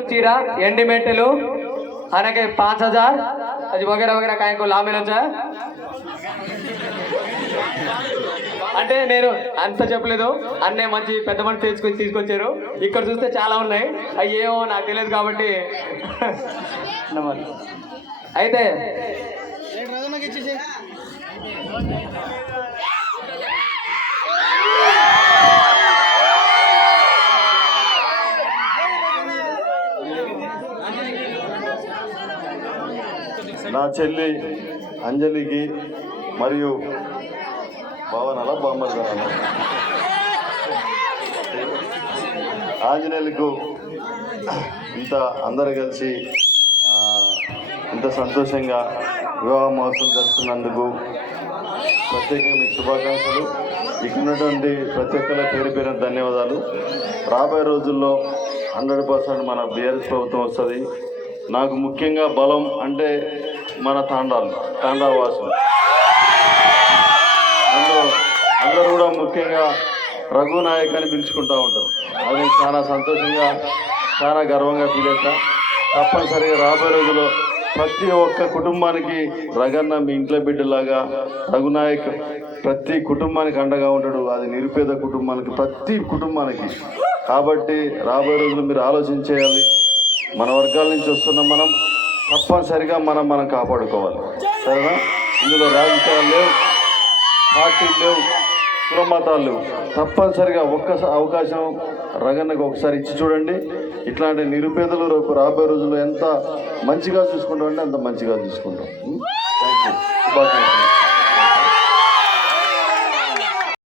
चीरा Andy metal आने के 5000 అది वगैरह वगैरह కాయకు లామేలొచ్చా అంటే నేను అంత చెప్పలేదు అన్నే మంచి పెద్ద మనిషి తీసుకొచ్చారు ఇక్కడ చూస్తే చాలా ఉన్నాయి అయ్యేమో నాకు తెలియదు కాబట్టి అయితే నా చెల్లి అంజలికి మరియు భవనాల బామ్మల ఆంజనేయులకు ఇంత అందరు కలిసి ఇంత సంతోషంగా వివాహ మహోత్సవం జరుపుతున్నందుకు ప్రత్యేకంగా మీకు శుభాకాంక్షలు. ఇక్కడ ఉన్నటువంటి ప్రతి ఒక్కరి పేరు పేరు ధన్యవాదాలు. రాబోయే రోజుల్లో 100% మన బీఆర్ఎస్ ప్రభుత్వం వస్తుంది. నాకు ముఖ్యంగా బలం అంటే మన తాండావాసులు అందరూ కూడా ముఖ్యంగా రఘునాయక్ అని పిలుచుకుంటూ ఉంటారు. అది చాలా సంతోషంగా చాలా గర్వంగా ఫీల్ అవుతా. తప్పనిసరిగా రాబోయే రోజుల్లో ప్రతి ఒక్క కుటుంబానికి రగన్న మీ ఇంట్లో బిడ్డలాగా రఘునాయక్ ప్రతి కుటుంబానికి అండగా ఉంటాడు. అది నిరుపేద కుటుంబానికి ప్రతి కుటుంబానికి. కాబట్టి రాబోయే రోజులు మీరు ఆలోచించేయాలి. మన వర్గాల నుంచి వస్తున్నాం, మనం తప్పనిసరిగా మనం కాపాడుకోవాలి. సరేనా? ఇందులో రాజకీయాలు లేవు, పార్టీలు లేవు, కుల మతాలు లేవు. తప్పనిసరిగా ఒక్క అవకాశం రగన్నకు ఒకసారి ఇచ్చి చూడండి. ఇట్లాంటి నిరుపేదలు రాబోయే రోజుల్లో ఎంత మంచిగా చూసుకుంటామంటే అంత మంచిగా చూసుకుంటాం. Thank you. శుభాకాంక్షలు.